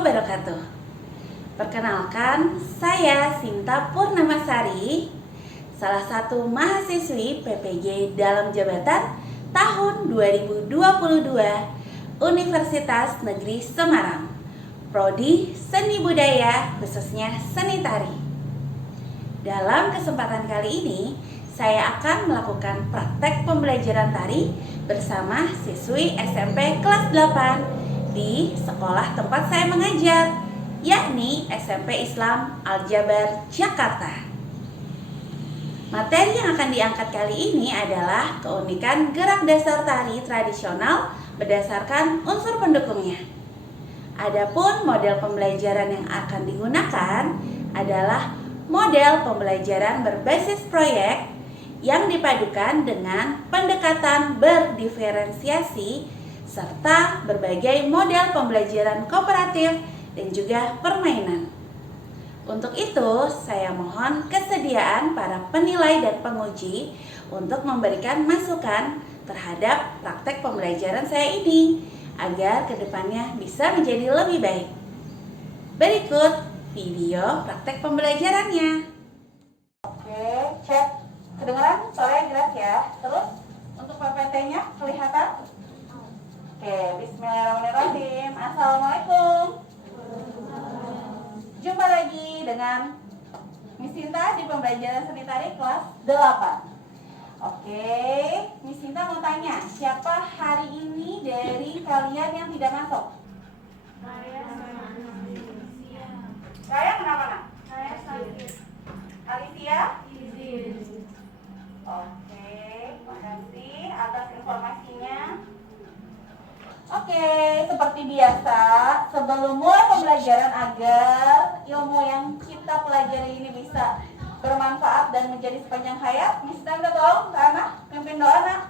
wabarakatuh. Perkenalkan, saya Sinta Purnamasari, salah satu mahasiswi PPG dalam jabatan tahun 2022 Universitas Negeri Semarang, Prodi Seni Budaya khususnya Seni Tari. Dalam kesempatan kali ini, saya akan melakukan praktek pembelajaran tari bersama siswi SMP kelas 8 di sekolah tempat saya mengajar, yakni SMP Islam Al-Jabar, Jakarta. Materi yang akan diangkat kali ini adalah keunikan gerak dasar tari tradisional berdasarkan unsur pendukungnya. Adapun model pembelajaran yang akan digunakan adalah model pembelajaran berbasis proyek yang dipadukan dengan pendekatan berdiferensiasi serta berbagai model pembelajaran kooperatif dan juga permainan. Untuk itu, saya mohon kesediaan para penilai dan penguji untuk memberikan masukan terhadap praktek pembelajaran saya ini agar kedepannya bisa menjadi lebih baik. Berikut video praktek pembelajarannya. Oke, cek. Kedengaran suaranya jelas ya. Terus untuk PPT-nya kelihatan? Oke, bismillahirrahmanirrahim. Assalamualaikum. Jumpa lagi dengan Miss Sinta di pembelajaran seni tari kelas 8. Oke, Miss Sinta mau tanya, siapa hari ini dari kalian yang tidak masuk? Saya kenapa nak? Saya sakit. Alicia? Izin. Oke, makasih atas informasinya. Oke, seperti biasa, sebelum mulai pembelajaran agar ilmu yang kita pelajari ini bisa bermanfaat dan menjadi sepanjang hayat, Miss Tanda tolong Kak Ana, pimpin doa nak.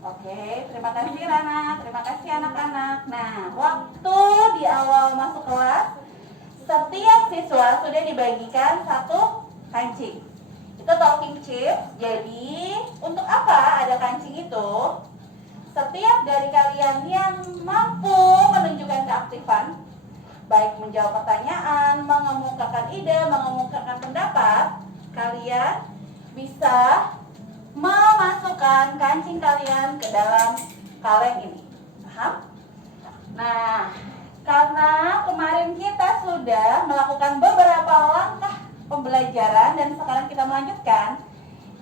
Oke, terima kasih Rana, terima kasih anak-anak. Nah, waktu di awal masuk kelas, setiap siswa sudah dibagikan satu kancing. Itu talking chip. Jadi, untuk apa ada kancing itu? Setiap dari kalian yang mampu menunjukkan keaktifan, baik menjawab pertanyaan, mengemukakan ide, mengemukakan pendapat, kalian bisa memasukkan kancing kalian ke dalam kaleng ini. Paham? Nah, karena kemarin kita sudah melakukan beberapa langkah pembelajaran dan sekarang kita melanjutkan,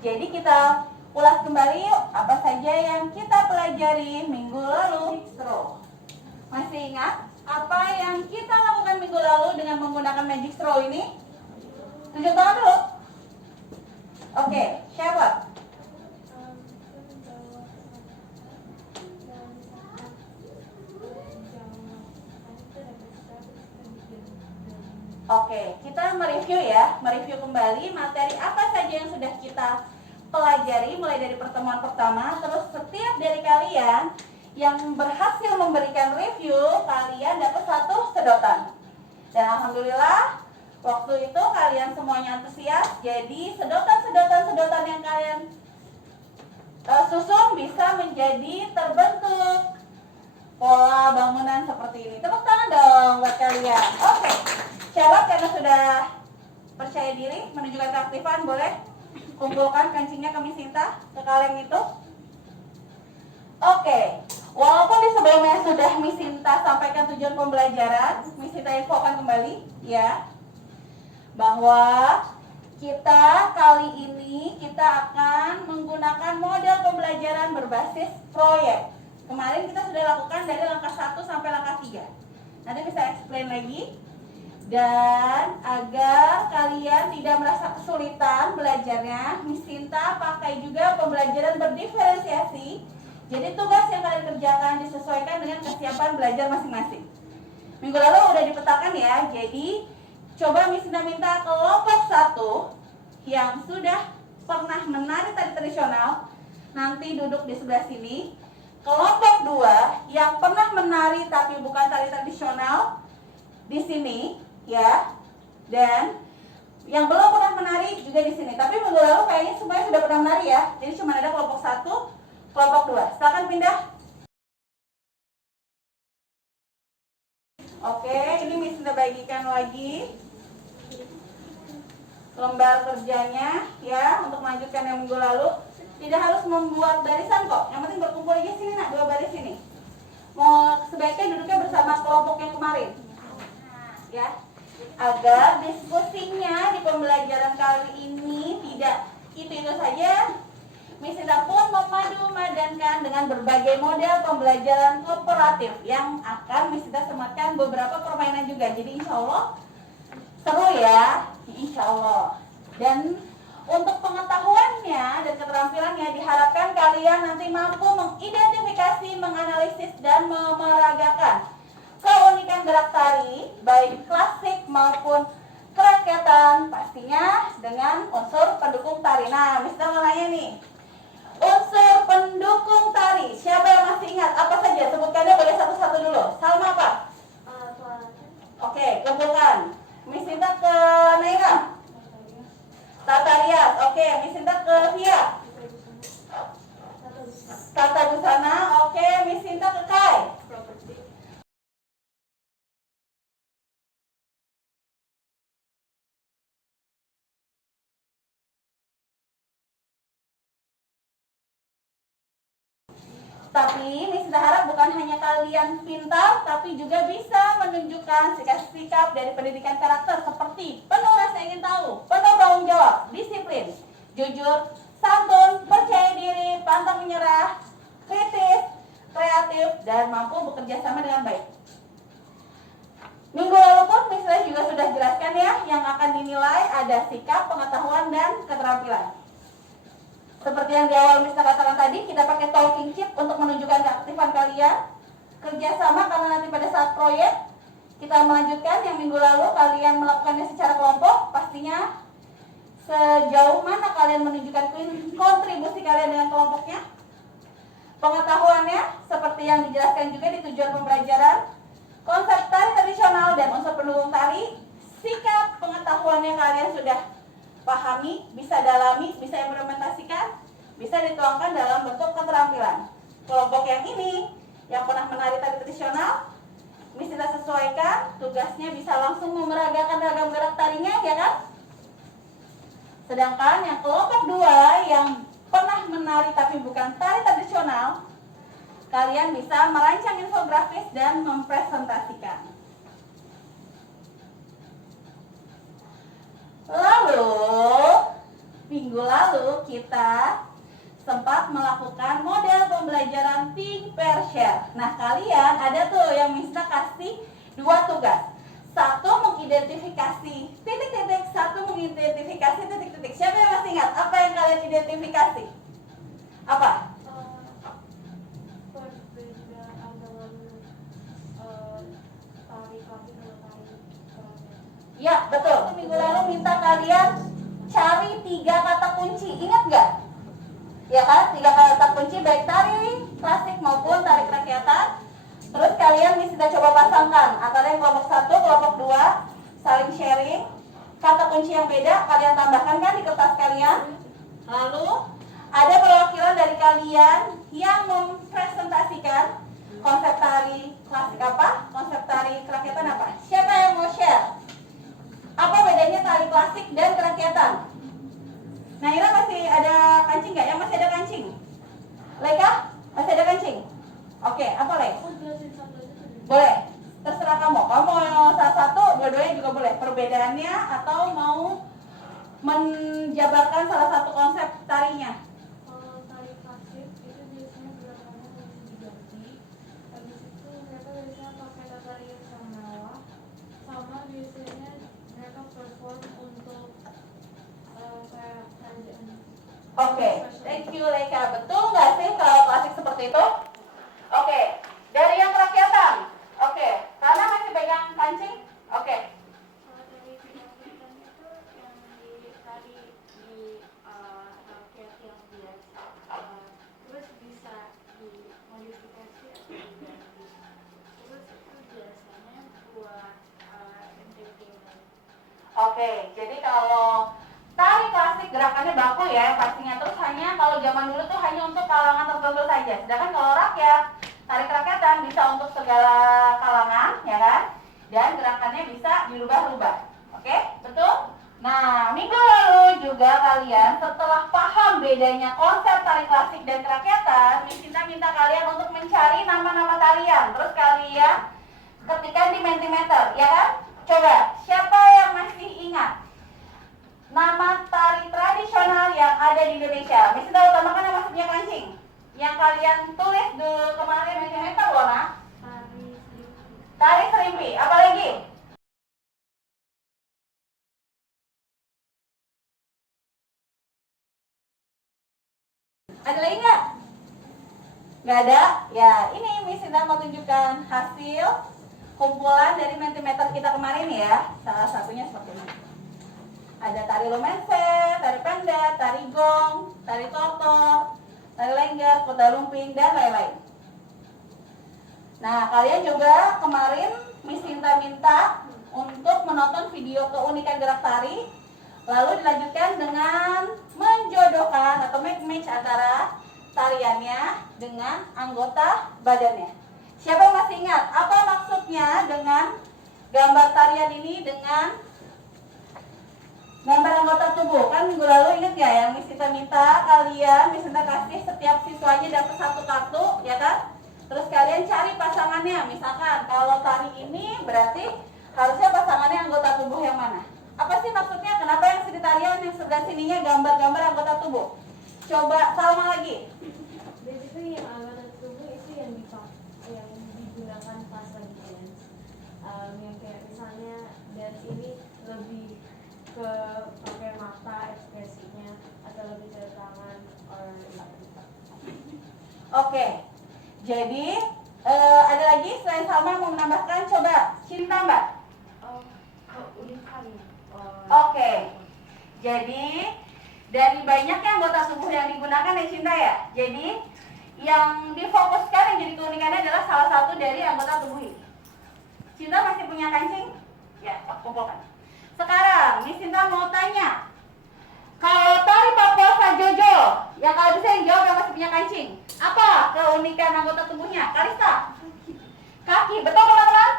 jadi kita ulas kembali yuk apa saja yang kita pelajari minggu lalu. Masih ingat apa yang kita lakukan minggu lalu dengan menggunakan magic straw ini? Tunjuk tangan dulu. Oke, siapa? Oke, kita mereview ya, mereview kembali materi apa saja yang sudah kita pelajari mulai dari pertemuan pertama. Terus setiap dari kalian yang berhasil memberikan review, kalian dapat satu sedotan. Dan alhamdulillah, waktu itu kalian semuanya antusias. Jadi sedotan yang kalian susun bisa menjadi terbentuk pola bangunan seperti ini. Tepuk tangan dong buat kalian. Oke. Syarat karena sudah percaya diri, menunjukkan keaktifan, boleh kumpulkan kancingnya ke Miss Sinta, ke kaleng itu. Oke, walaupun di sebelumnya sudah Miss Sinta sampaikan tujuan pembelajaran, Miss Sinta infokan kembali ya, bahwa kita kali ini kita akan menggunakan model pembelajaran berbasis proyek. Kemarin kita sudah lakukan dari langkah 1 sampai langkah 3. Nanti bisa explain lagi. Dan agar kalian tidak merasa kesulitan belajarnya, Miss Sinta pakai juga pembelajaran berdiferensiasi. Jadi tugas yang kalian kerjakan disesuaikan dengan kesiapan belajar masing-masing. Minggu lalu udah dipetakan ya. Jadi coba Miss Sinta minta kelompok 1 yang sudah pernah menari tari tradisional, nanti duduk di sebelah sini. Kelompok 2 yang pernah menari tapi bukan tari tradisional di sini ya. Dan Yang belum pernah menari juga di sini. Tapi minggu lalu kayaknya semuanya sudah pernah menari ya. Jadi cuma ada kelompok 1, kelompok 2. Silakan pindah. Oke, ini Miss sudah bagikan lagi lembar kerjanya ya untuk melanjutkan yang minggu lalu. Tidak harus membuat barisan kok. Yang penting berkumpul aja sini nak, 2 baris ini. Mau sebaiknya duduknya bersama kelompok yang kemarin. Ya. Agar diskusinya di pembelajaran kali ini tidak itu saja. Miss Sinta pun memadu-madankan dengan berbagai model pembelajaran kooperatif yang akan Miss Sinta sematkan beberapa permainan juga. Jadi insya Allah seru ya, insya Allah. Dan untuk pengetahuannya dan keterampilannya diharapkan kalian nanti mampu mengidentifikasi, menganalisis, dan memeragakan keunikan gerak tari baik klasik maupun kerakyatan, pastinya dengan unsur pendukung tari. Nah, Miss mau nanya nih, unsur pendukung tari siapa yang masih ingat? Apa saja? Sebutkannya boleh satu-satu dulu. Salma apa? Oke, kumpulkan. Miss Sinta ke Naira. Tata rias. Oke, Miss Sinta ke Via. Tata busana. Oke, Miss Sinta ke Kai. Tapi Miss harap bukan hanya kalian pintar, tapi juga bisa menunjukkan sikap-sikap dari pendidikan karakter seperti penuh rasa ingin tahu, penuh tanggung jawab, disiplin, jujur, santun, percaya diri, pantang menyerah, kritis, kreatif, dan mampu bekerja sama dengan baik. Minggu lalu pun Miss juga sudah jelaskan ya, yang akan dinilai ada sikap, pengetahuan, dan keterampilan. Seperti yang di awal Miss katakan tadi, kita pakai talking chip untuk menunjukkan keaktifan kalian. Kerjasama karena nanti pada saat proyek kita melanjutkan yang minggu lalu kalian melakukannya secara kelompok. Pastinya sejauh mana kalian menunjukkan kontribusi kalian dengan kelompoknya. Pengetahuannya seperti yang dijelaskan juga di tujuan pembelajaran, konsep tari tradisional dan unsur pendukung tari. Sikap pengetahuannya kalian sudah pahami, bisa dalami, bisa implementasikan, bisa dituangkan dalam bentuk keterampilan. Kelompok yang ini, yang pernah menari tari tradisional, Miss kita sesuaikan, tugasnya bisa langsung memeragakan ragam gerak tarinya, ya kan? Sedangkan yang kelompok 2 yang pernah menari tapi bukan tari tradisional, kalian bisa merancang infografis dan mempresentasikan. Lalu, minggu lalu kita sempat melakukan model pembelajaran think, pair, share. Nah, kalian ada tuh yang bisa kasih 2 tugas. 1 mengidentifikasi titik-titik, 1 mengidentifikasi titik-titik. Siapa yang masih ingat apa yang kalian identifikasi? Apa? Perbedaan antara tari klasik dan tari. Ya, betul. Minggu lalu minta kalian cari 3 kata kunci. Ingat nggak? Ya kan, 3 kata kunci baik tari klasik maupun tari kerakyatan. Terus kalian bisa coba pasangkan antara yang kelompok 1, kelompok 2, saling sharing. Kata kunci yang beda kalian tambahkan kan di kertas kalian. Lalu ada perwakilan dari kalian yang mempresentasikan konsep tari klasik apa, konsep tari kerakyatan apa. Siapa yang mau share? Apa bedanya tari klasik dan kerakyatan? Naira masih ada kancing nggak? Yang masih ada kancing? Leka? Masih ada kancing? Oke, apa Le? Boleh, terserah kamu. Kamu mau salah satu, dua-duanya juga boleh. Perbedaannya atau mau menjabarkan salah satu konsep tarinya? Kalau tari klasik itu biasanya gerakannya harus diganti. Habis itu mereka biasanya pakai tata rias yang mewah, sama biasanya mereka perform untuk kayak kerajaan. Oke, thank you Leka. Betul nggak sih kalau klasik seperti itu? Oke, dari yang kerakyatan. Oke, karena masih pegang kancing. Oke. Kalau dari kerakyatan itu yang di tari di rakyat yang biasa, terus bisa dimodifikasi atau diganti. Terus itu biasanya buat entertainment. Oke. Oke, jadi kalau tari klasik gerakannya baku ya pastinya, terus hanya kalau zaman dulu tuh hanya untuk kalangan tertentu saja. Sedangkan kalau rakyat, tari kerakyatan bisa untuk segala kalangan, ya kan? Dan gerakannya bisa dirubah-rubah. Oke, betul? Nah, minggu lalu juga kalian setelah paham bedanya konsep tari klasik dan kerakyatan, Miss Sinta minta kalian untuk mencari nama-nama tarian. Terus kalian ketikkan di Mentimeter, ya kan? Coba, siapa yang masih ingat nama tari tradisional yang ada di Indonesia? Miss Sinta utamakan yang masih punya kancing. Yang kalian tulis dulu kemarin Mentimeter loh, nah. Tari serimpi. Apa lagi? Ada lagi nggak? Nggak ada? Ya, ini Miss Sinta mau tunjukkan hasil kumpulan dari Mentimeter kita kemarin ya. Salah satunya seperti ini. Ada tari lomense, tari pendet, tari gong, tari tortor, tari lengger, kuda lumping, dan lain-lain. Nah, kalian juga kemarin Miss Sinta minta untuk menonton video keunikan gerak tari, lalu dilanjutkan dengan menjodohkan atau match antara tariannya dengan anggota badannya. Siapa yang masih ingat apa maksudnya dengan gambar tarian ini dengan gambar anggota tubuh? Kan minggu lalu ingat ya yang Miss Sinta minta kalian, Miss Sinta kasih setiap siswanya dapat satu kartu, ya kan? Terus kalian cari pasangannya. Misalkan kalau tari ini berarti harusnya pasangannya anggota tubuh yang mana? Apa sih maksudnya? Kenapa yang di tarian yang sebelah sininya gambar-gambar anggota tubuh? Coba Salma lagi. Basically yang anggota tubuh itu yang digunakan pas lagi dance. Yang kayak misalnya dance ini lebih ke pakai mata ekspresinya atau lebih ke tangan or Oke. Jadi ada lagi selain Salma mau menambahkan, coba Cinta Mbak. keunikan. Oke. Jadi dari banyaknya anggota tubuh yang digunakan ya Cinta ya. Jadi yang difokuskan yang jadi keunikannya adalah salah satu dari anggota tubuh ini. Cinta masih punya kancing? Ya, kumpulkan. Sekarang Miss Cinta mau tanya, kalau tari Papua Sajojo, yang kalau bisa yang jawab yang masih punya kancing, apa keunikan anggota tubuhnya? Kalista? Kaki, betul teman-teman?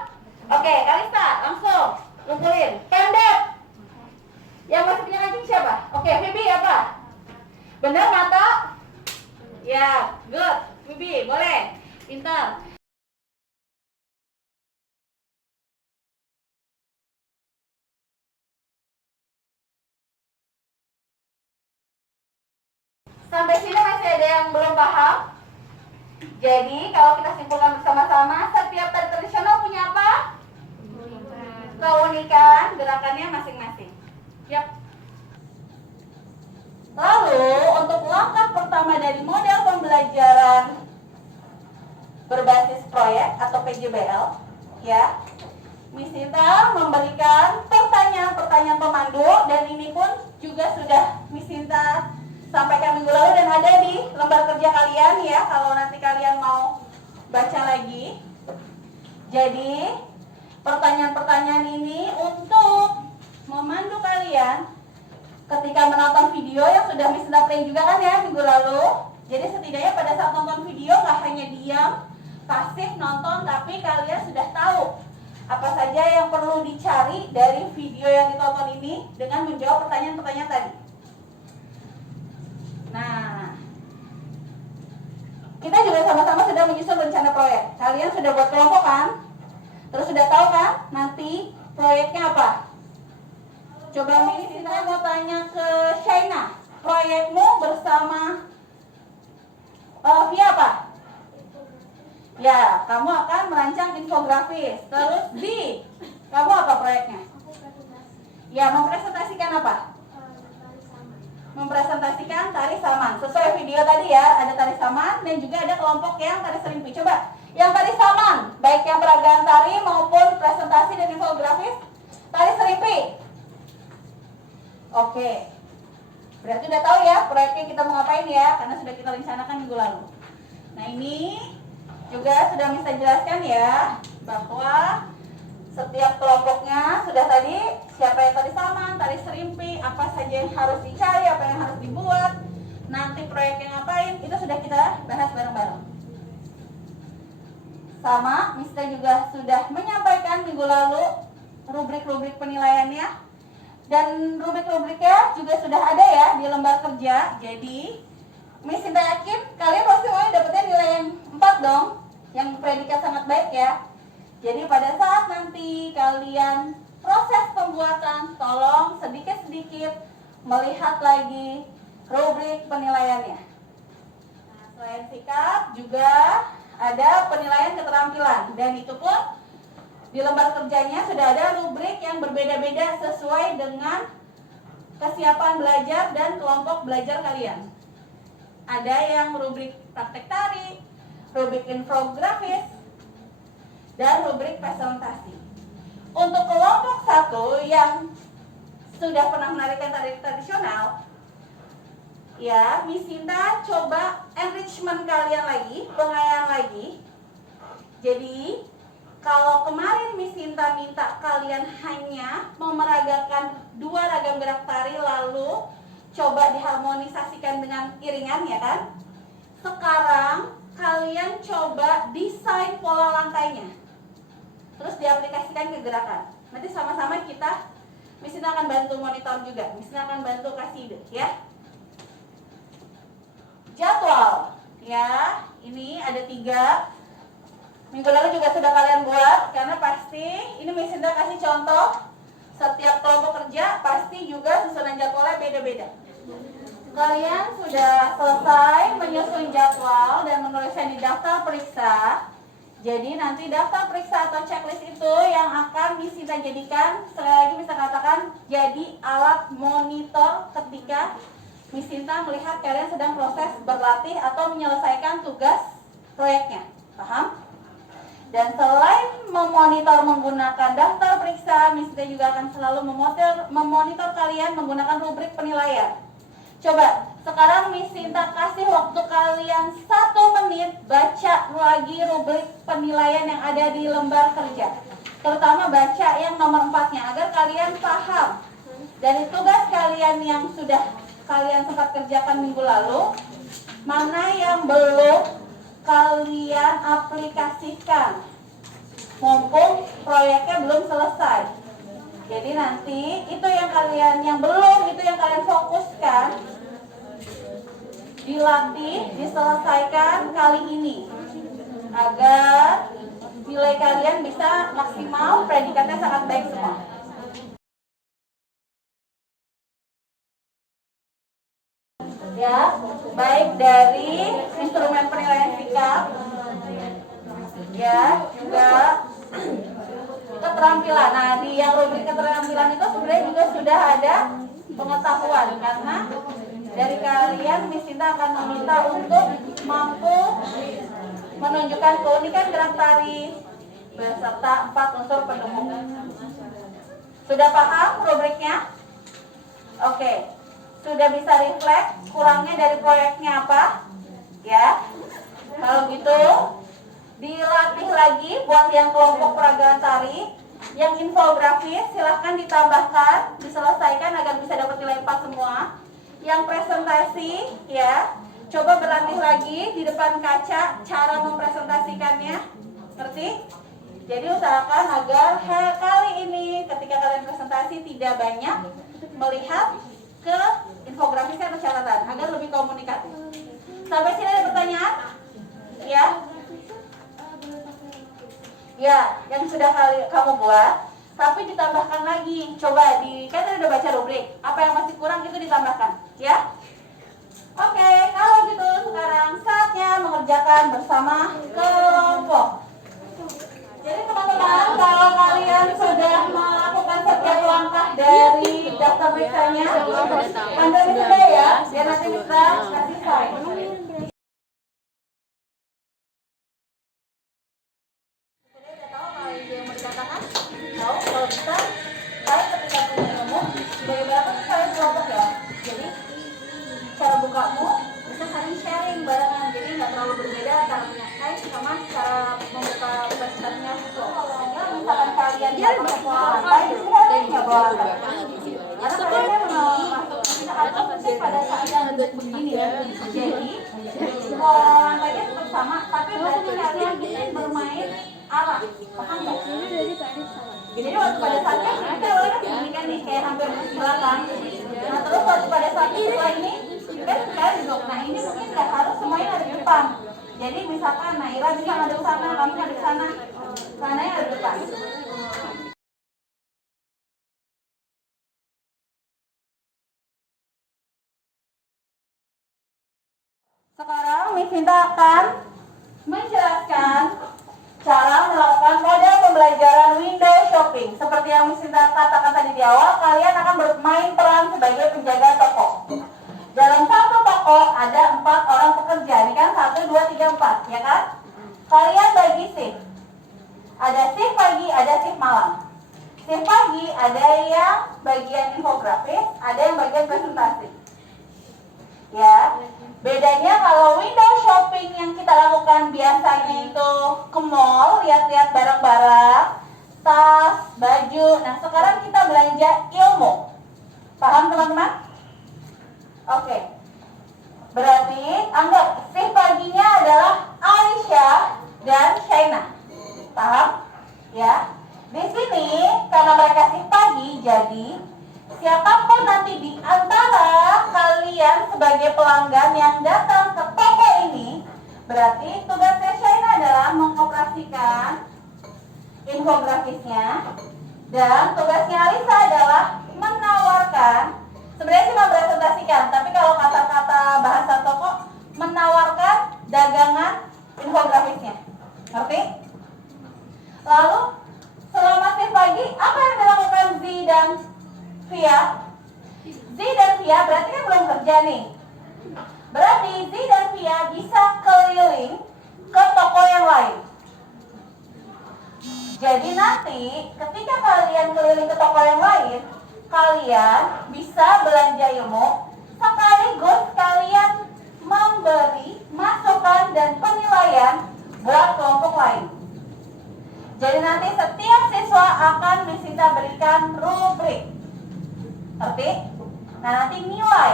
Oke, Kalista, langsung kumpulin. Pendek. Yang masih punya kancing siapa? Oke, Vivi apa? Benar mata? Ya, good. Vivi, boleh. Pintar. Sampai sini masih ada yang belum paham? Jadi kalau kita simpulkan bersama-sama, setiap tari tradisional punya apa? Keunikan gerakannya masing-masing. Yap. Lalu untuk langkah pertama dari model pembelajaran berbasis proyek atau PJBL, ya, Miss Sinta memberikan pertanyaan-pertanyaan pemandu dan ini pun juga sudah Miss Sinta sampaikan minggu lalu dan ada di lembar kerja kalian ya kalau nanti kalian mau baca lagi. Jadi pertanyaan-pertanyaan ini untuk memandu kalian ketika menonton video yang sudah Miss Sinta play juga kan ya minggu lalu. Jadi setidaknya pada saat nonton video nggak hanya diam pasif nonton, tapi kalian sudah tahu apa saja yang perlu dicari dari video yang ditonton ini dengan menjawab pertanyaan-pertanyaan tadi. Nah, kita juga sama-sama sudah menyusun rencana proyek. Kalian sudah buat kelompok kan? Terus sudah tahu kan nanti proyeknya apa? Coba Miss Sinta mau tanya ke Shaina, proyekmu bersama via apa? Ya, kamu akan merancang infografis. Terus B, kamu apa proyeknya? Aku presentasi. Ya, mempresentasikan apa? Tari saman. Mempresentasikan tari saman. Sesuai video tadi ya, ada tari saman dan juga ada kelompok yang tari serimpi. Coba, yang tari saman, baik yang peragaan tari maupun presentasi dan infografis, tari serimpi. Oke. Berarti udah tahu ya proyeknya kita mau ngapain ya, karena sudah kita rencanakan minggu lalu. Nah ini juga sudah bisa jelaskan ya bahwa Setiap kelompoknya sudah tadi, siapa yang tadi saman, tadi serimpi, apa saja yang harus dicari, apa yang harus dibuat, nanti proyeknya ngapain, itu sudah kita bahas bareng-bareng. Sama, Mister juga sudah menyampaikan minggu lalu rubrik-rubrik penilaiannya. Dan rubrik-rubriknya juga sudah ada ya di lembar kerja. Jadi, Miss Sinta yakin kalian pasti mau dapetnya nilai yang 4 dong. Yang predikat sangat baik ya. Jadi pada saat nanti kalian proses pembuatan, tolong sedikit-sedikit melihat lagi rubrik penilaiannya. Nah, selain sikap juga ada penilaian keterampilan, dan itu pun di lembar kerjanya sudah ada rubrik yang berbeda-beda sesuai dengan kesiapan belajar dan kelompok belajar kalian. Ada yang rubrik praktek tari, rubrik infografis, dan rubrik presentasi. Untuk kelompok 1 yang sudah pernah menarikan tari tradisional, ya, Miss Sinta coba enrichment kalian lagi, pengayaan lagi. Jadi, kalau kemarin Miss Sinta minta kalian hanya memeragakan 2 ragam gerak tari lalu coba diharmonisasikan dengan iringan, ya kan? Sekarang kalian coba desain pola lantainya, terus diaplikasikan ke gerakan. Nanti sama-sama kita, Miss Sinta akan bantu monitor juga, Miss Sinta akan bantu kasih ide, ya. Jadwal, ya, ini ada 3. Minggu lalu juga sudah kalian buat, karena pasti ini Miss Sinta kasih contoh. Setiap kelompok kerja pasti juga susunan jadwalnya beda-beda. Kalian sudah selesai menyusun jadwal dan menulisnya di daftar periksa. Jadi nanti daftar periksa atau checklist itu yang akan Miss Sinta jadikan, sekali lagi bisa katakan, jadi alat monitor ketika Miss Sinta melihat kalian sedang proses berlatih atau menyelesaikan tugas proyeknya. Paham? Dan selain memonitor menggunakan daftar periksa, Miss Sinta juga akan selalu memonitor kalian menggunakan rubrik penilaian. Coba, sekarang Miss Sinta kasih waktu kalian 1 menit baca lagi rubrik penilaian yang ada di lembar kerja. Terutama baca yang nomor 4-nya, agar kalian paham. Dari tugas kalian yang sudah kalian sempat kerjakan minggu lalu, mana yang belum kalian aplikasikan, mumpung proyeknya belum selesai. Jadi nanti itu yang belum, itu yang kalian fokuskan, dilatih, diselesaikan kali ini, agar nilai kalian bisa maksimal, predikatnya sangat baik semua. Ya, baik dari instrumen penilaian sikap, ya, juga keterampilan. Nah, di yang rubrik keterampilan itu sebenarnya juga sudah ada pengetahuan, karena dari kalian Miss Sinta akan meminta untuk mampu menunjukkan keunikan gerak tari beserta 4 unsur pendukung. Sudah paham rubriknya? Oke. Sudah bisa refleks kurangnya dari proyeknya apa? Ya. Kalau gitu, dilatih lagi buat yang kelompok peragaan tari. Yang infografis silahkan ditambahkan, diselesaikan agar bisa dapat nilai 4 semua. Yang presentasi, ya, coba berlatih lagi di depan kaca cara mempresentasikannya. Ngerti? Jadi usahakan agar kali ini ketika kalian presentasi tidak banyak melihat ke infografisnya atau catatan, agar lebih komunikatif. Sampai sini ada pertanyaan? Ya? Ya, yang sudah kamu buat, tapi ditambahkan lagi. Coba kan tadi udah baca rubrik, apa yang masih kurang itu ditambahkan, ya? Oke, kalau gitu sekarang saatnya mengerjakan bersama kelompok. Jadi teman-teman, kalau kalian sudah melakukan setiap langkah dari daftar periksanya, Anda bisa ya, biar nanti bisa kasih sign. Tahu kalau bisa, kalian ketika punya ilmu, bagaimana kalian kelompok ya. Jadi cara bukamu bisa saling sharing barengan, jadi nggak terlalu berbeda antara punya saya sama cara membuka presentasinya itu. Sehingga misalkan kalian lantai, di sini harus nggak bawa lantai. Karena kalian masuk atau mungkin pada saat yang duduk begini ya. Jadi pola lantainya tetap sama, tapi berarti kalian bisa bermain arah, paham nggak? Jadi waktu pada saatnya kita awalnya kan begini kan nih, kayak hampir bersebelahan. Nah terus waktu pada saat setelah ini kan kalian duduk. Nah ini mungkin nggak harus semuanya ada di depan. Jadi misalkan Naira bisa ngadep sana, kamu ngadep sana, sananya ada di depan. Sekarang Miss Sinta akan menjelaskan cara melakukan model pembelajaran window shopping. Seperti yang Miss Sinta katakan tadi di awal, kalian akan bermain peran sebagai penjaga toko. Dalam satu toko ada 4 orang pekerja. Ini kan 1, 2, 3, 4, ya kan? Kalian bagi shift. Ada shift pagi, ada shift malam. Shift pagi ada yang bagian infografis, ada yang bagian presentasi. Ya. Bedanya kalau window shopping yang kita lakukan biasanya itu ke mall, lihat-lihat barang-barang, tas, baju. Nah, sekarang kita belanja ilmu. Paham teman-teman? Oke. Berarti anggap shift paginya adalah Aisyah dan Shaina. Paham? Ya. Di sini karena mereka shift pagi, jadi siapapun nanti di antara kalian sebagai pelanggan yang datang ke toko ini, berarti tugasnya Shaina adalah mengoperasikan infografisnya, dan tugasnya Alisa adalah menawarkan, sebenarnya cuma presentasikan, tapi kalau kata-kata bahasa toko, menawarkan dagangan infografisnya. Ngerti? Lalu selama shift pagi, apa yang dilakukan Z dan Via? Z dan Via berarti kan belum kerja nih. Berarti Z dan Via bisa keliling ke toko yang lain. Jadi nanti ketika kalian keliling ke toko yang lain, kalian bisa belanja ilmu sekaligus kalian memberi masukan dan penilaian buat kelompok lain. Jadi nanti setiap siswa akan Miss Sinta berikan rubrik. Ngerti? Nah nanti nilai.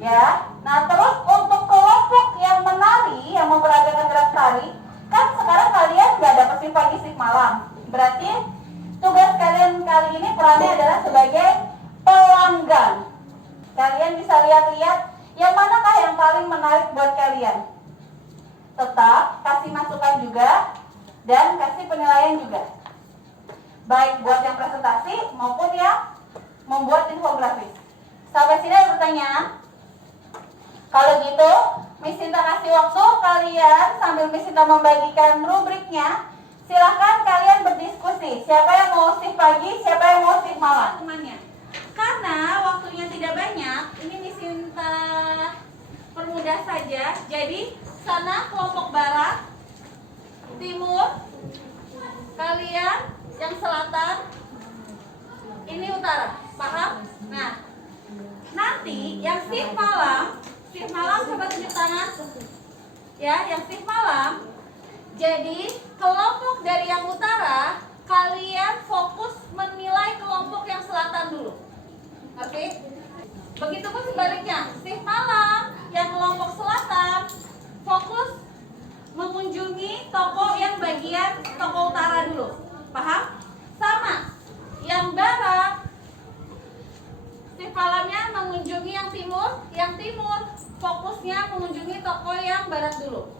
Ya. Nah terus untuk kelompok yang menari, yang memperagakan gerak tari, kan sekarang kalian nggak dapat shift pagi shift malam. Berarti tugas kalian kali ini perannya adalah sebagai pelanggan. Kalian bisa lihat-lihat yang manakah yang paling menarik buat kalian. Tetap kasih masukan juga dan kasih penilaian juga. Baik buat yang presentasi maupun yang membuat infografis. Sampai sini ada pertanyaan? Kalau gitu, Miss Sinta kasih waktu kalian sambil Miss Sinta membagikan rubriknya. Silahkan kalian berdiskusi. Siapa yang mau shift pagi, siapa yang mau shift malam. Temannya. Karena waktunya tidak banyak, ini Miss Sinta permudah saja. Jadi sana kelompok barat, timur, kalian yang selatan, ini utara, paham? Nah, nanti yang shift malam coba tunjuk tangan. Ya, yang shift malam. Jadi kelompok dari yang utara, kalian fokus menilai kelompok yang selatan dulu. Oke? Begitupun sebaliknya, shift malam yang kelompok selatan fokus mengunjungi toko yang bagian toko utara dulu. Paham? Sama. Yang barat shift malamnya mengunjungi yang timur fokusnya mengunjungi toko yang barat dulu.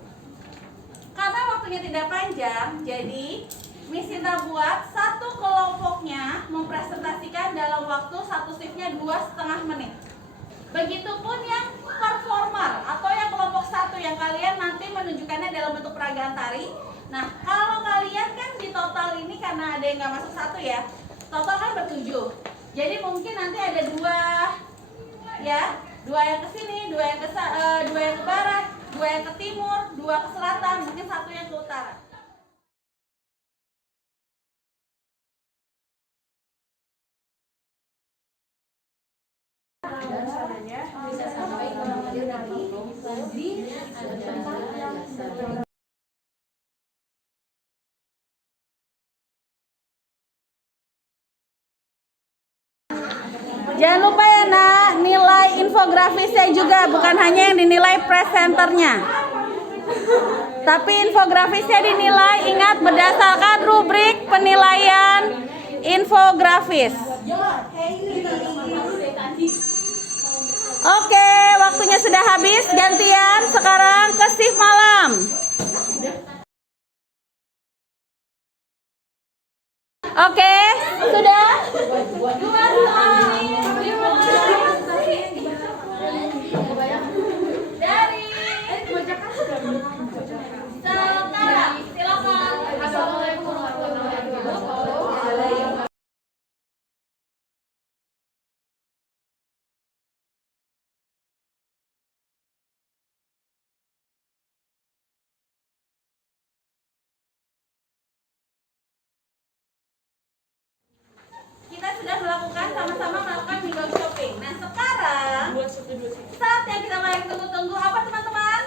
Karena waktunya tidak panjang, jadi Miss Sinta buat satu kelompoknya mempresentasikan dalam waktu satu shiftnya 2,5 menit. Begitupun yang performer atau yang kelompok 1 yang kalian nanti menunjukkannya dalam bentuk peragaan tari. Nah, kalau kalian kan di total ini karena ada yang nggak masuk 1 ya, total kan ber-7. Jadi mungkin nanti ada 2 ya, 2 yang ke sini, 2 yang ke barat, 2 yang ke timur, 2 ke selatan, mungkin 1 yang ke utara. Dan sebenarnya bisa sampai ke dari Jangan lupa ya nak, nilai infografisnya juga, bukan hanya yang dinilai presenternya. Tapi infografisnya dinilai, ingat, berdasarkan rubrik penilaian infografis. Oke, waktunya sudah habis. Gantian sekarang ke shift malam. Oke, sudah? Dari sekarang, silakan. Assalamualaikum warahmatullahi wabarakatuh. Kita sudah sama-sama melakukan window shopping. Nah sekarang saat yang kita paling tunggu-tunggu apa teman-teman?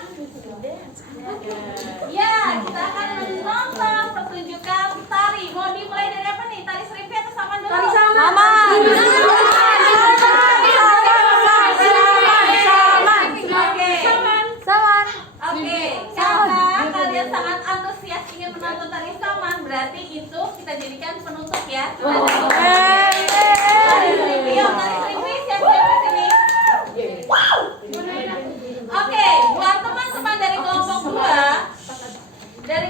Ya, kita akan menonton pertunjukan tari. Mau dimulai dari apa nih? Tari Serimpi atau Saman dulu? Tari Saman. Oke, karena kalian sangat antusias ingin menonton tari Saman, berarti itu kita jadikan penutup ya. Tari Serimpi, siap-siap di sini. Oke, buat teman-teman dari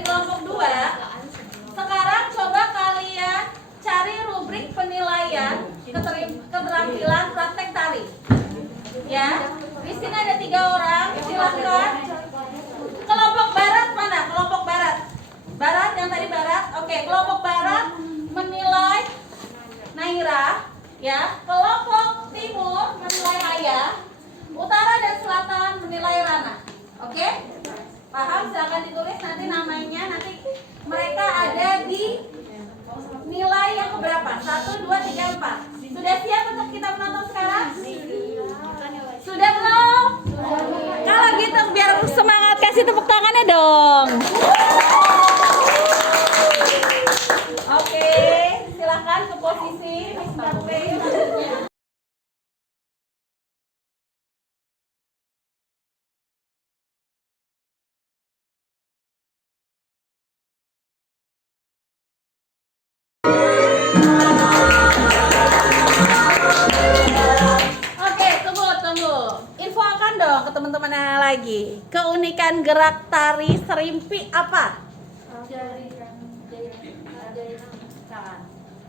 kelompok 2, sekarang coba kalian cari rubrik penilaian keterampilan praktek tari. Ya, di sini ada 3 orang, silakan. Kelompok barat mana? Kelompok barat. Barat yang tadi barat. Oke, kelompok barat menilai Naira, ya. Kelompok timur menilai Ayah. Utara dan selatan menilai Rana. Oke? Paham? Silakan ditulis nanti namanya. Nanti mereka ada di nilai yang keberapa? 1, 2, 3, 4. Sudah siap untuk kita menonton sekarang? Sudah belum? Kalau gitu biar semangat, kasih tepuk tangannya dong. Oke, silakan ke posisi Mr. P. Infokan dong ke teman-teman yang lagi. Keunikan gerak tari Serimpi apa?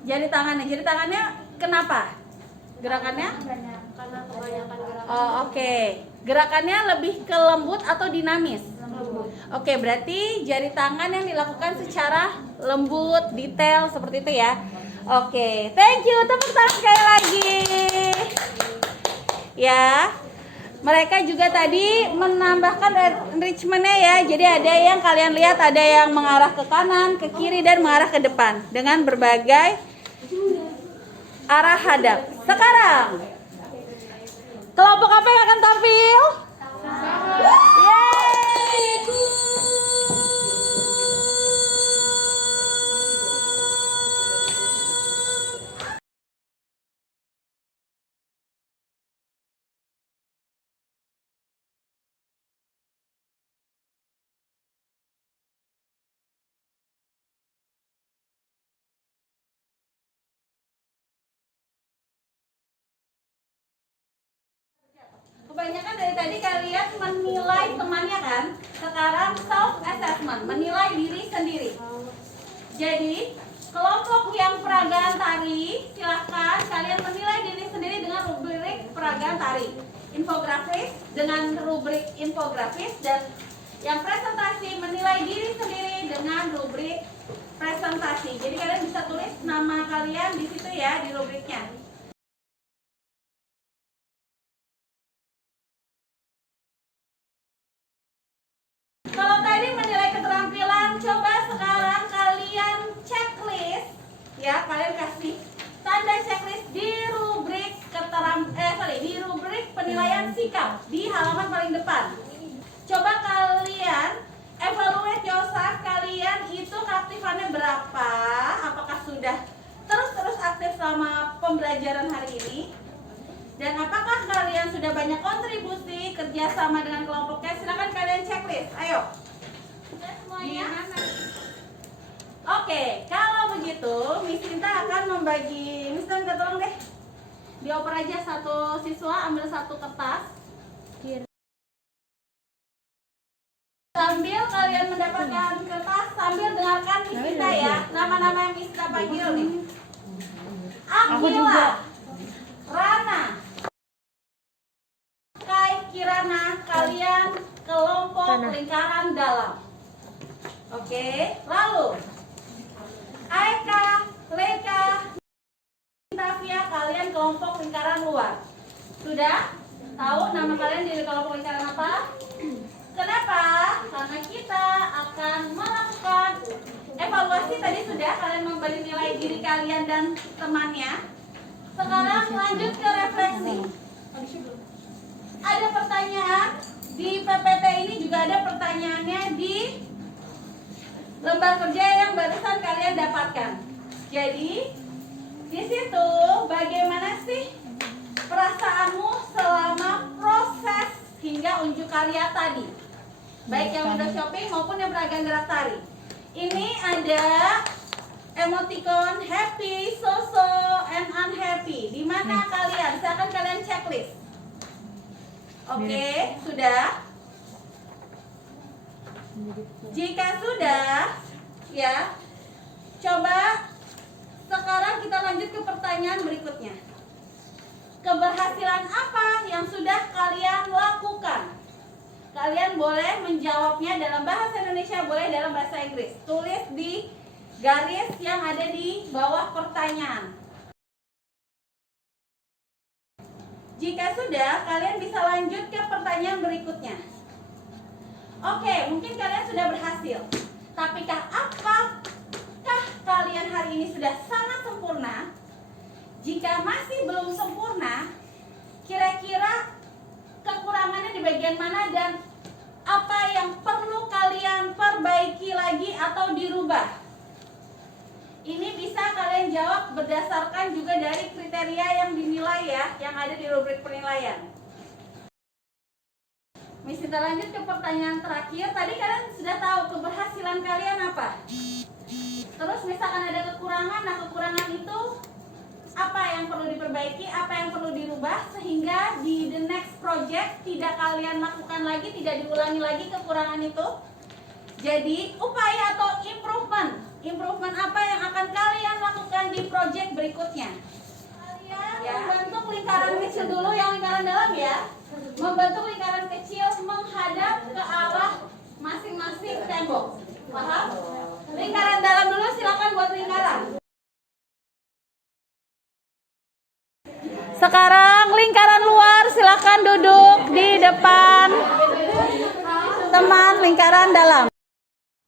Jari tangannya. Jari tangannya kenapa? Gerakannya? Karena kebanyakan gerakan. Oh, oke. Gerakannya lebih ke lembut atau dinamis? Oke, berarti jari tangan yang dilakukan secara lembut, detail seperti itu ya. Oke, thank you. Tepuk tangan sekali lagi. Ya. Mereka juga tadi menambahkan enrichment-nya ya. Jadi ada yang kalian lihat, ada yang mengarah ke kanan, ke kiri, dan mengarah ke depan dengan berbagai arah hadap. Sekarang kelompok apa yang akan tampil? Yeay! Kebanyakan dari tadi kalian menilai temannya kan? Sekarang self assessment, menilai diri sendiri. Jadi kelompok yang peragaan tari, silakan kalian menilai diri sendiri dengan rubrik peragaan tari. Infografis dengan rubrik infografis, dan yang presentasi menilai diri sendiri dengan rubrik presentasi. Jadi kalian bisa tulis nama kalian di situ ya, di rubriknya. Kalau tadi menilai keterampilan, coba sekarang kalian checklist ya, kalian kasih tanda checklist di rubrik di rubrik penilaian sikap di halaman paling depan. Coba kalian evaluate yourself, kalian itu keaktifannya berapa? Apakah sudah terus aktif selama pembelajaran hari ini? Dan apakah kalian sudah banyak kontribusi kerjasama dengan kelompoknya? Silakan kalian checklist. Ayo. Sudah semuanya? Oke, kalau begitu Miss Sinta akan membagi. Miss Sinta tolong deh. Dioper aja satu siswa, ambil satu kertas. Sambil kalian mendapatkan kertas, sambil dengarkan Miss Sinta ya. Nama-nama yang Miss Sinta panggil nih. Akila, Rana, Kai, Kirana, kalian kelompok lingkaran dalam. Oke, lalu Aika, Leka, Tavia, kalian kelompok lingkaran luar. Sudah? Tahu nama kalian di kelompok lingkaran apa? Kenapa? Karena kita akan melakukan evaluasi tadi sudah, kalian memberi nilai diri kalian dan temannya. Sekarang lanjut ke refleksi. Ada pertanyaan di PPT ini, juga ada pertanyaannya di lembar kerja yang barusan kalian dapatkan. Jadi di situ bagaimana sih perasaanmu selama proses hingga unjuk karya tadi, baik yang window shopping maupun yang peragaan gerak tari. Ini ada emoticon happy, so, and unhappy. Di mana kalian? Silakan kalian checklist. Oke, sudah. Jika sudah, ya, coba sekarang kita lanjut ke pertanyaan berikutnya. Keberhasilan apa yang sudah kalian lakukan? Kalian boleh menjawabnya dalam bahasa Indonesia, boleh dalam bahasa Inggris. Tulis di garis yang ada di bawah pertanyaan. Jika sudah, kalian bisa lanjut ke pertanyaan berikutnya. Oke, mungkin kalian sudah berhasil. Tapikah apakah kalian hari ini sudah sangat sempurna? Jika masih belum sempurna, kira-kira kekurangannya di bagian mana dan apa yang perlu kalian perbaiki lagi atau dirubah? Ini bisa kalian jawab berdasarkan juga dari kriteria yang dinilai ya, yang ada di rubrik penilaian. Miss kita lanjut ke pertanyaan terakhir. Tadi kalian sudah tahu keberhasilan kalian apa? Terus misalkan ada kekurangan, nah kekurangan itu apa yang perlu diperbaiki, apa yang perlu dirubah sehingga di the next project tidak kalian lakukan lagi, tidak diulangi lagi kekurangan itu. Jadi upaya atau improvement apa yang akan kalian lakukan di project berikutnya? Kalian membentuk lingkaran kecil dulu, yang lingkaran dalam ya. Membentuk lingkaran kecil menghadap ke arah masing-masing tembok. Paham? Lingkaran dalam dulu, silakan buat lingkaran. Sekarang lingkaran luar, silakan duduk di depan teman lingkaran dalam.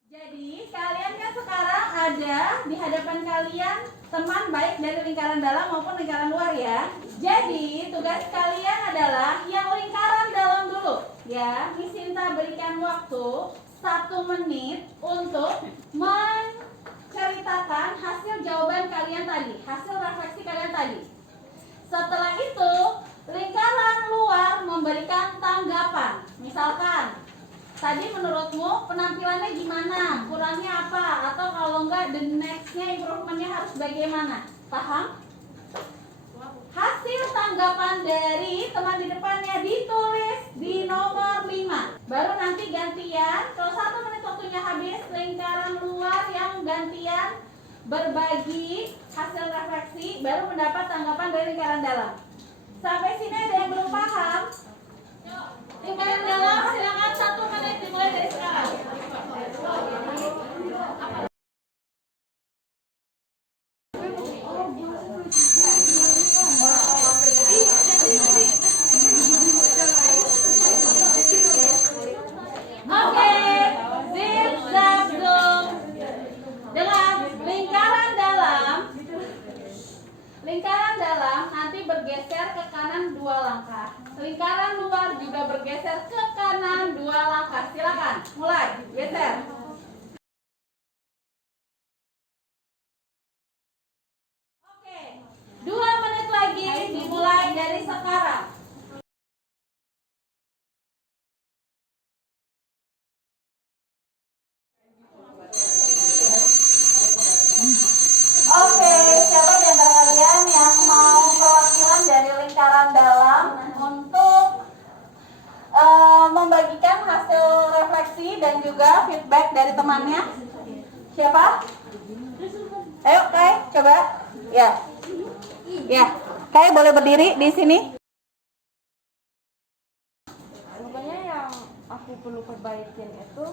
Jadi kalian kan sekarang ada di hadapan kalian teman baik dari lingkaran dalam maupun lingkaran luar ya. Jadi tugas kalian adalah yang lingkaran dalam dulu ya. Miss Sinta berikan waktu 1 menit untuk menceritakan hasil jawaban kalian tadi, hasil refleksi kalian tadi. Setelah itu, lingkaran luar memberikan tanggapan. Misalkan, tadi menurutmu penampilannya gimana? Kurangnya apa? Atau kalau enggak, the next-nya improvementnya harus bagaimana? Paham? Hasil tanggapan dari teman di depannya ditulis di nomor 5. Baru nanti gantian, kalau 1 menit waktunya habis, lingkaran luar yang gantian berbagi hasil refleksi, baru mendapat tanggapan dari lingkaran dalam. Sampai sini ada yang belum paham? Lingkaran dalam silakan 1 menit dimulai dari sekarang. Oke, zigzag zoom. Dengan lingkaran dalam nanti bergeser ke kanan 2 langkah. Lingkaran luar juga bergeser ke kanan 2 langkah. Silakan, mulai geser. Oke, 2 menit lagi dimulai dari sekarang. dan juga feedback dari temannya. Siapa? Ayo Kai, coba. Ya. Ya. Kai boleh berdiri di sini. Pokoknya yang aku perlu perbaikin itu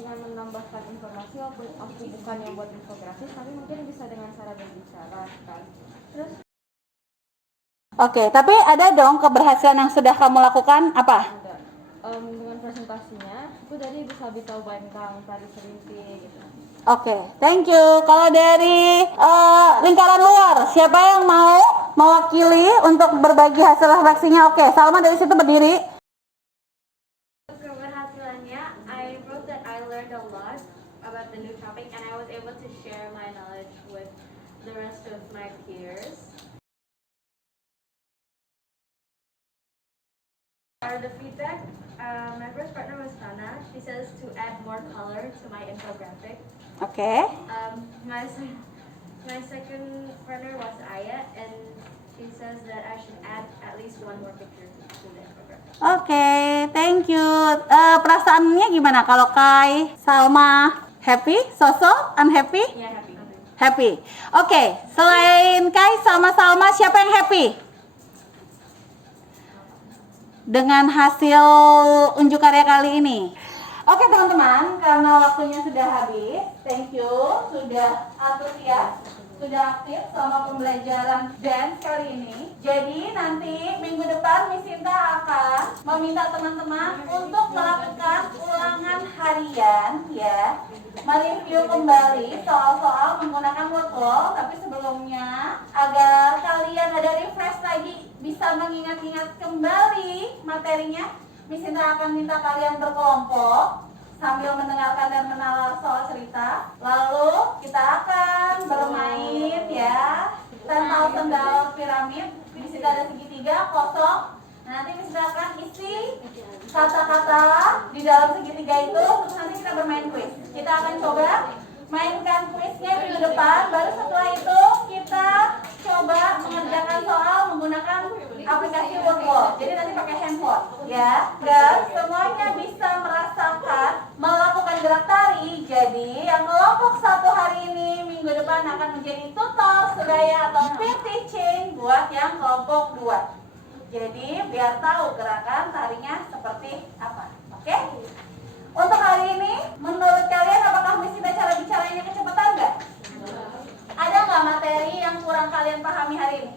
dengan menambahkan informasi aku bukan yang buat infografis, tapi mungkin bisa dengan cara berbicara kan. Terus Oke, tapi ada dong keberhasilan yang sudah kamu lakukan apa? ada dengan presentasinya aku jadi bisa tahu tentang tari serimpi gitu. Oke, thank you. Kalau dari lingkaran luar, siapa yang mau mewakili untuk berbagi hasil refleksinya? Oke, Salma dari situ berdiri. Keberhasilannya, I wrote that I learned a lot about the new topic and I was able to share my knowledge with the rest of my peers. The feedback, my first partner was Tana. She says to add more color to my infographic. Oke. My second partner was Aya, and she says that I should add at least one more picture to the infographic. Oke, thank you. Perasaannya gimana kalau Kai, Salma? Happy? So-so? Unhappy? Yeah, happy. Happy. Oke, selain Kai sama Salma, siapa yang happy dengan hasil unjuk karya kali ini? Oke teman-teman, karena waktunya sudah habis, thank you, sudah antusias, sudah aktif selama pembelajaran dance kali ini. Jadi nanti minggu depan Miss Sinta akan meminta teman-teman untuk melakukan ulangan harian ya, mereview kembali soal-soal menggunakan Wordle. Tapi sebelumnya agar kalian ada refresh lagi, bisa mengingat-ingat kembali materinya, Miss Sinta akan minta kalian berkelompok sambil mendengarkan dan menalar soal cerita. Lalu kita akan bermain ya, 10,000 dollar piramid. Di situ ada segitiga kosong. Nanti Miss Sinta akan isi kata-kata di dalam segitiga itu. Terus nanti kita bermain quiz. Kita akan coba mainkan quiznya minggu depan. Baru setelah itu kita coba mengerjakan soal menggunakan aplikasi Wordle. Jadi nanti pakai handphone ya. Dan semuanya bisa merasakan melakukan gerak tari. Jadi yang kelompok 1 hari ini minggu depan akan menjadi tutor sebaya atau peer teaching buat yang kelompok 2. Jadi biar tahu gerakan tarinya seperti apa. Oke? Untuk hari ini, menurut kalian apakah Miss Sinta cara bicaranya kecepatan nggak? Ada nggak materi yang kurang kalian pahami hari ini?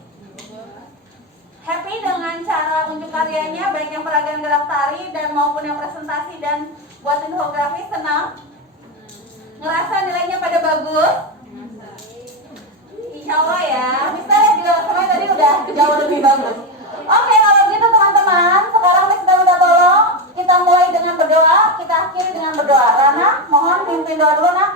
Happy dengan cara unjuk karyanya, baik yang peragaan gerak tari dan maupun yang presentasi dan buat infografis, senang? Ngerasa nilainya pada bagus? Insya Allah ya. Misalnya juga semuanya tadi udah jauh lebih bagus. Oke, kalau gitu teman-teman, sekarang Miss Sinta minta tolong kita mulai dengan berdoa, kita akhiri dengan berdoa. Rana, mohon pimpin doa dulu nak.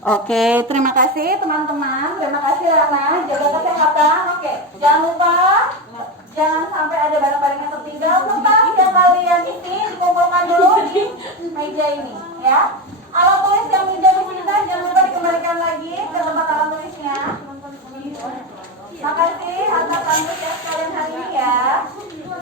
Oke, terima kasih teman-teman. Terima kasih Rana, jaga kesehatan. Oke, jangan lupa, jangan sampai ada barang-barang yang tertinggal. Kertas yang kalian isi dikumpulkan dulu di meja ini ya. Alat tulis yang di